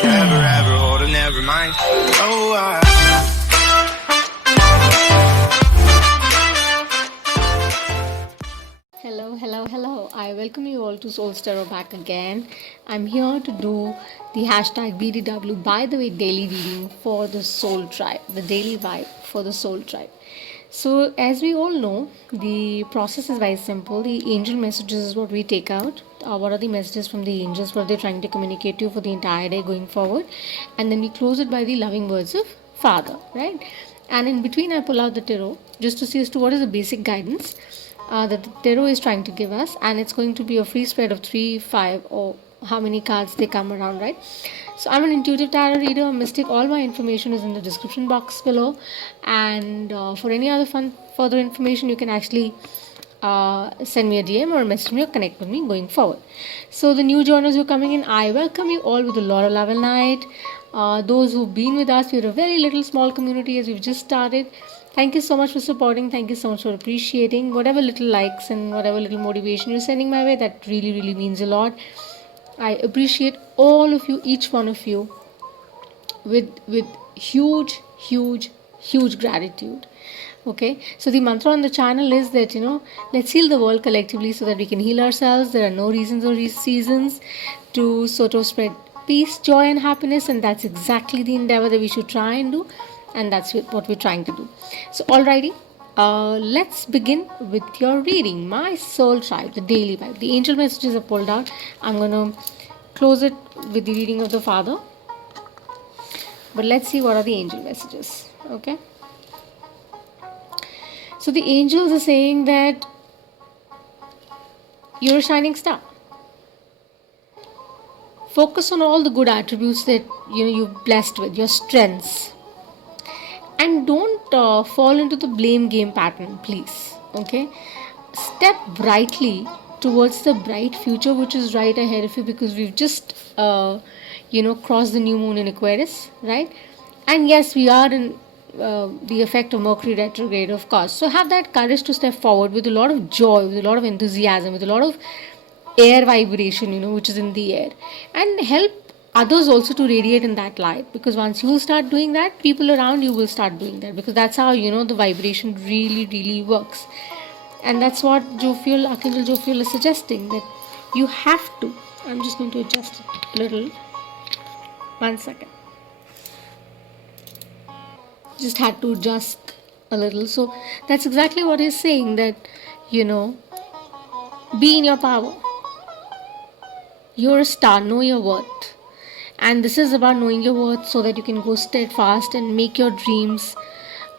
forever, ever hold or never mind. Oh, Hello. I welcome you all to Soul Stirrer back again. I'm here to do the hashtag BDW, by the way, daily reading for the Soul Tribe, the daily vibe for the Soul Tribe. So, as we all know, the process is very simple. The angel messages is what we take out. What are the messages from the angels? What they're trying to communicate to you for the entire day going forward? And then we close it by the loving words of Father, right? And in between, I pull out the tarot just to see as to what is the basic guidance that the tarot is trying to give us, and it's going to be a free spread of 3, 5, or how many cards they come around, right? So I'm an intuitive tarot reader, a mystic. All my information is in the description box below, and for any other further information, you can actually send me a DM or message me or connect with me going forward. So the new joiners who are coming in, I welcome you all with a lot of love and light. Those who've been with us, we're a very little small community as we've just started. Thank you so much for supporting. Thank you so much for appreciating whatever little likes and whatever little motivation you're sending my way. That really means a lot. I appreciate all of you, each one of you, with huge gratitude. Okay, so the mantra on the channel is that let's heal the world collectively so that we can heal ourselves. There are no reasons or seasons to sort of spread peace, joy, and happiness, and that's exactly the endeavor that we should try and do, and that's what we're trying to do. So, alrighty. Let's begin with your reading. My soul tribe, the daily vibe. The angel messages are pulled out. I'm gonna close it with the reading of the Father. But let's see what are the angel messages. Okay. So the angels are saying that you're a shining star. Focus on all the good attributes that you're blessed with, your strengths, and don't fall into the blame game pattern, please. Okay, step brightly towards the bright future which is right ahead of you, because we've just crossed the new moon in Aquarius, right? And yes, we are in the effect of Mercury retrograde, of course. So have that courage to step forward with a lot of joy, with a lot of enthusiasm, with a lot of air vibration, which is in the air, and help others also to radiate in that light, because once you will start doing that, people around you will start doing that, because that's how the vibration really works. And that's what Archangel Jophiel is suggesting, that you have to. I'm just going to adjust it a little. 1 second. Just had to adjust a little. So that's exactly what he's saying, that be in your power. You're a star, know your worth. And this is about knowing your worth so that you can go steadfast and make your dreams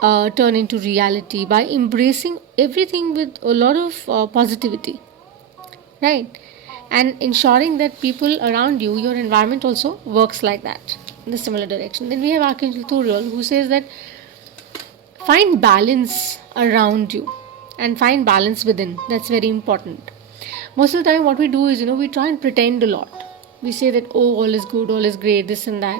turn into reality by embracing everything with a lot of positivity, right? And ensuring that people around you, your environment also works like that, in the similar direction. Then we have Archangel Thuriel, who says that find balance around you and find balance within. That's very important. Most of the time what we do is we try and pretend a lot. We say that, oh, all is good, all is great, this and that.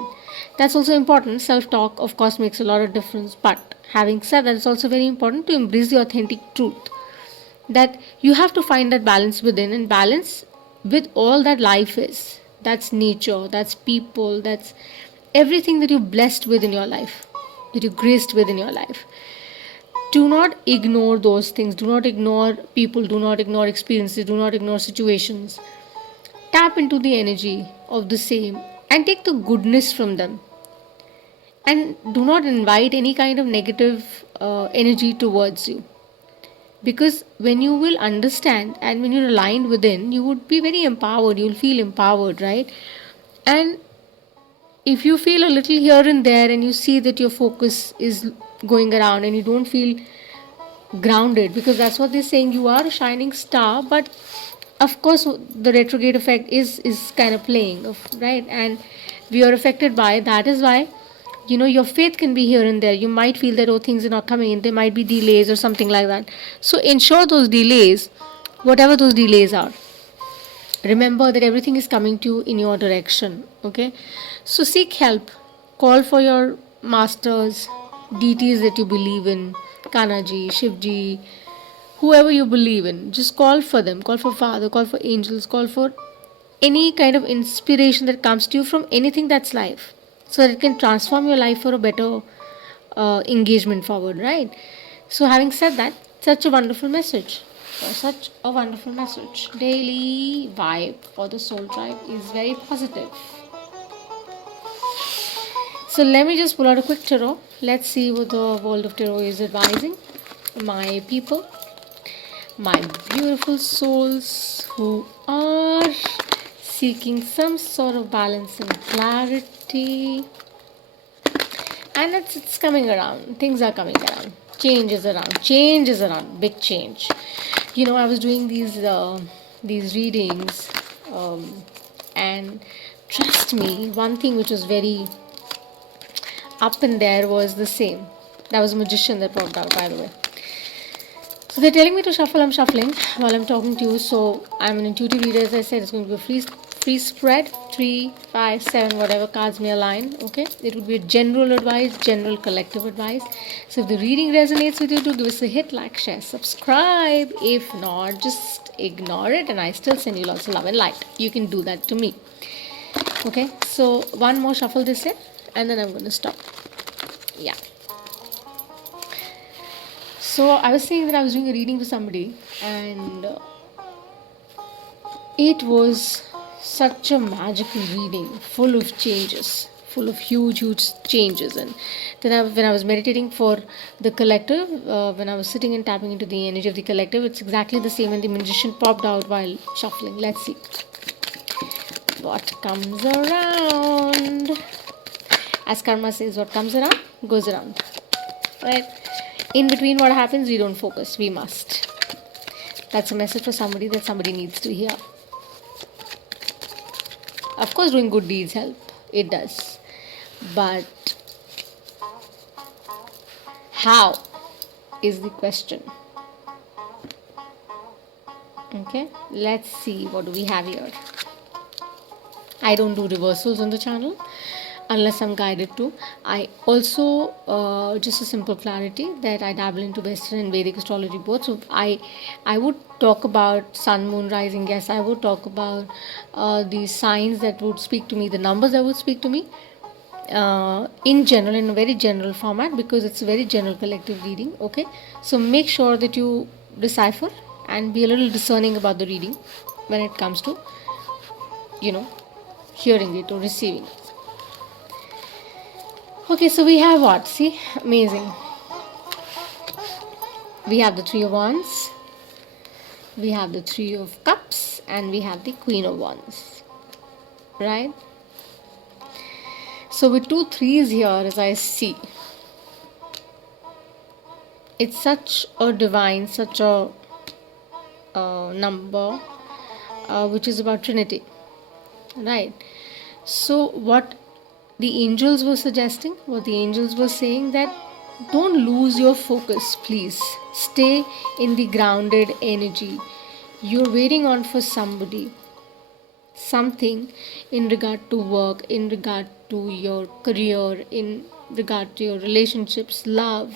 That's also important. Self-talk, of course, makes a lot of difference. But having said that, it's also very important to embrace the authentic truth, that you have to find that balance within, and balance with all that life is. That's nature, that's people, that's everything that you're blessed with in your life, that you're graced with in your life. Do not ignore those things. Do not ignore people. Do not ignore experiences. Do not ignore situations. Tap into the energy of the same and take the goodness from them. And do not invite any kind of negative energy towards you. Because when you will understand and when you're aligned within, you would be very empowered. You'll feel empowered, right? And if you feel a little here and there and you see that your focus is going around and you don't feel grounded, because that's what they're saying, you are a shining star, but of course the retrograde effect is kind of playing, right? And we are affected by it. That is why your faith can be here and there. You might feel that, oh, things are not coming in, there might be delays or something like that. So ensure those delays, whatever those delays are, remember that everything is coming to you in your direction. Okay, so seek help, call for your masters, deities that you believe in, Kanaji, Shivji, whoever you believe in. Just call for them, call for Father, call for angels, call for any kind of inspiration that comes to you from anything that's life, so that it can transform your life for a better engagement forward, right? So, having said that, such a wonderful message. Such a wonderful message. Daily vibe for the soul tribe is very positive. So let me just pull out a quick tarot. Let's see what the world of tarot is advising my people, my beautiful souls who are seeking some sort of balance and clarity. And it's coming around. Things are coming around. Change is around. Change is around. Big change. You know, I was doing these readings, and trust me, one thing which was very up in there was the same. That was a magician that popped out, by the way. So they're telling me to shuffle. I'm shuffling while I'm talking to you. So I'm an intuitive reader, as I said. It's going to be a free spread, 3, 5, 7, whatever cards may align. Okay, it would be a general advice, general collective advice. So if the reading resonates with you, do give us a hit, like, share, subscribe. If not, just ignore it, and I still send you lots of love and light. You can do that to me. Okay, so one more shuffle this year, and then I'm going to stop. Yeah. So I was saying that I was doing a reading for somebody, and it was such a magical reading, full of changes, full of huge changes. And then when I was meditating for the collective, when I was sitting and tapping into the energy of the collective, it's exactly the same, and the magician popped out while shuffling. Let's see what comes around. As karma says, what comes around goes around, right? In between what happens, we don't focus, we must. That's a message for somebody that somebody needs to hear. Of course, doing good deeds help, it does, but how is the question. Okay, let's see what do we have here. I don't do reversals on the channel unless I'm guided to. I also, just a simple clarity, that I dabble into Western and Vedic astrology both. So I would talk about sun, moon, rising. Yes, I would talk about the signs that would speak to me, the numbers that would speak to me, in general, in a very general format, because it's a very general collective reading. Okay, so make sure that you decipher and be a little discerning about the reading when it comes to, hearing it or receiving it. Okay, so we have what? See, amazing. We have the Three of Wands, we have the Three of Cups, and we have the Queen of Wands, right? So with 2 3s here, as I see, it's such a divine, such a number, which is about Trinity, right? So what the angels were suggesting, what the angels were saying, that don't lose your focus, please. Stay in the grounded energy. You're waiting on for somebody, something in regard to work, in regard to your career, in regard to your relationships, love,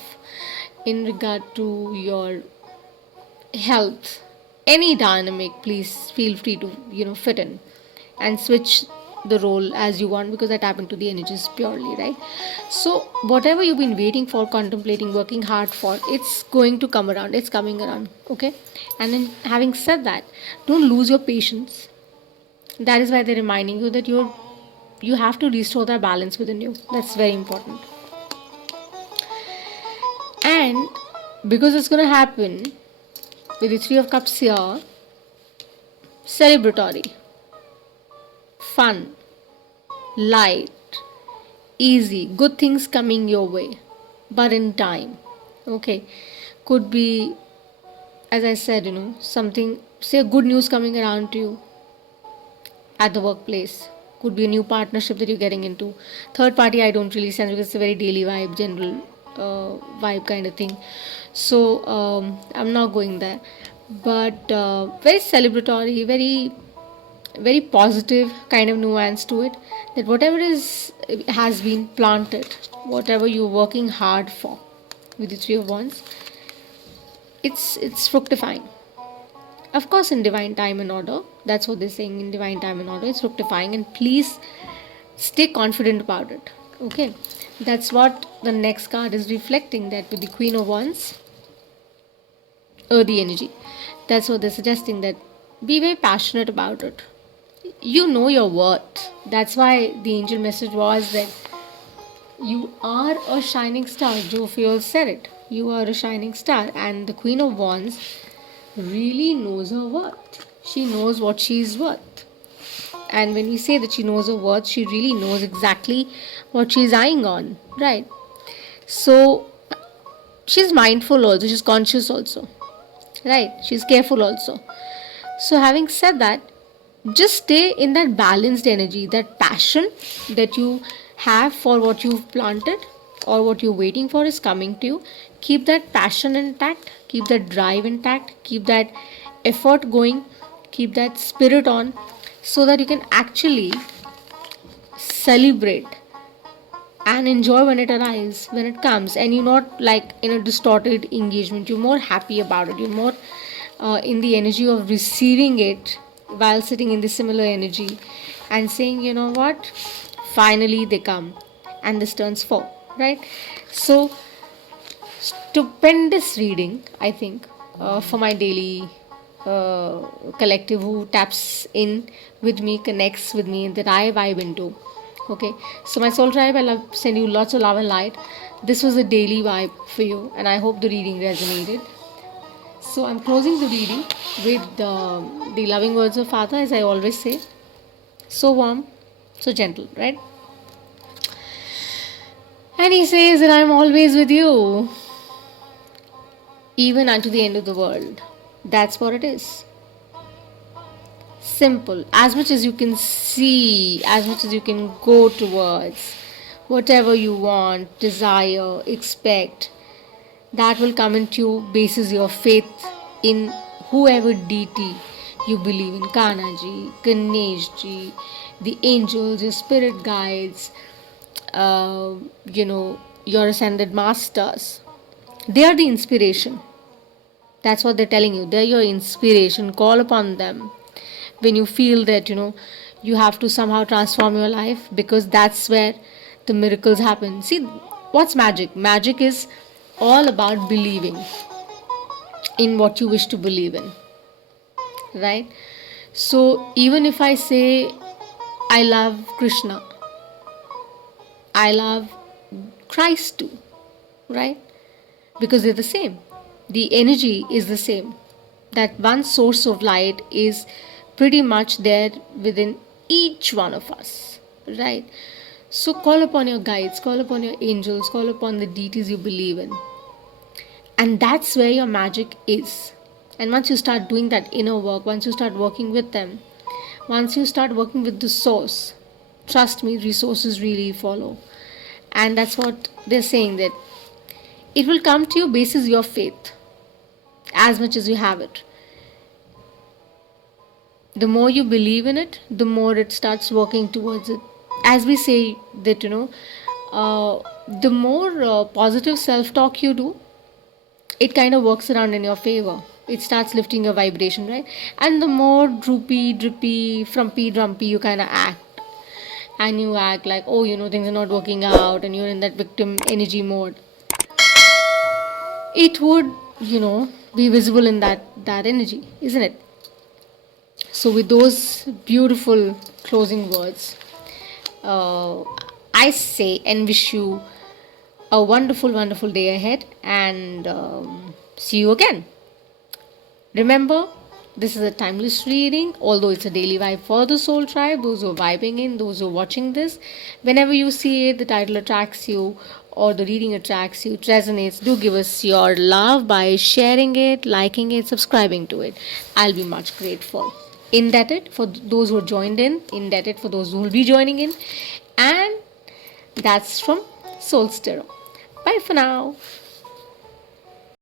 in regard to your health, any dynamic. Please feel free to fit in and switch the role as you want, because I tap into the energies purely, right? So whatever you've been waiting for, contemplating, working hard for, it's going to come around, it's coming around. Okay, and then having said that, don't lose your patience. That is why they're reminding you that you have to restore that balance within you. That's very important. And because it's going to happen with the Three of Cups here, celebratory, fun, light, easy, good things coming your way, but in time. Okay, could be, as I said, something, say, good news coming around to you at the workplace. Could be a new partnership that you're getting into. Third party, I don't really sense, because it's a very daily vibe, general vibe kind of thing. So I'm not going there. But very celebratory, very very positive kind of nuance to it, that whatever has been planted, whatever you're working hard for with the Three of Wands, it's fructifying. Of course, in divine time and order. That's what they're saying, in divine time and order. It's rectifying, and please stay confident about it. Okay, that's what the next card is reflecting, that with the Queen of Wands, earthy energy. That's what they're suggesting, that be very passionate about it. You know your worth. That's why the angel message was that you are a shining star. Joe Fiol said it. You are a shining star, and the Queen of Wands really knows her worth. She knows what she is worth. And when we say that she knows her worth, she really knows exactly what she's eyeing on, right? So she's mindful also, she's conscious also, right? She's careful also. So having said that, just stay in that balanced energy, that passion that you have for what you've planted or what you're waiting for is coming to you. Keep that passion intact, keep that drive intact, keep that effort going, keep that spirit on, so that you can actually celebrate and enjoy when it arrives, when it comes, and you're not like in a distorted engagement. You're more happy about it, you're more in the energy of receiving it while sitting in the similar energy and saying, you know what, finally they come and this turns 4, right? So stupendous reading, I think, for my daily collective who taps in with me, connects with me, that I vibe into. Okay, so my soul tribe, I love send you lots of love and light. This was a daily vibe for you, and I hope the reading resonated. So I'm closing the reading with the loving words of Father, as I always say. So warm, so gentle, right? And he says that I'm always with you, even unto the end of the world. That's what it is. Simple. As much as you can see, as much as you can go towards, whatever you want, desire, expect, that will come into you basis your faith in whoever deity you believe in. Kanaji, Ganeshji, the angels, your spirit guides, your ascended masters. They are the inspiration. That's what they're telling you. They're your inspiration. Call upon them when you feel that, you have to somehow transform your life, because that's where the miracles happen. See, what's magic? Magic is all about believing in what you wish to believe in, right? So even if I say I love Krishna, I love Christ too, right? Because they're the same. The energy is the same. That one source of light is pretty much there within each one of us, right? So call upon your guides, call upon your angels, call upon the deities you believe in. And that's where your magic is. And once you start doing that inner work, once you start working with them, once you start working with the source, trust me, resources really follow. And that's what they're saying, that it will come to you basis your faith, as much as you have it. The more you believe in it, the more it starts working towards it. As we say that, the more positive self-talk you do, it kind of works around in your favor. It starts lifting your vibration, right? And the more droopy, drippy, frumpy, drumpy you kind of act, and you act like, oh, things are not working out, and you're in that victim energy mode, it would, be visible in that energy, isn't it? So with those beautiful closing words, I say and wish you a wonderful, wonderful day ahead, and see you again. Remember, this is a timeless reading, although it's a daily vibe for the soul tribe, those who are vibing in, those who are watching this. Whenever you see it, the title attracts you or the reading attracts you, it resonates, do give us your love by sharing it, liking it, subscribing to it. I'll be much grateful. Indebted for those who are joined in, indebted for those who will be joining in. And that's from Soul Stirrer. Bye for now.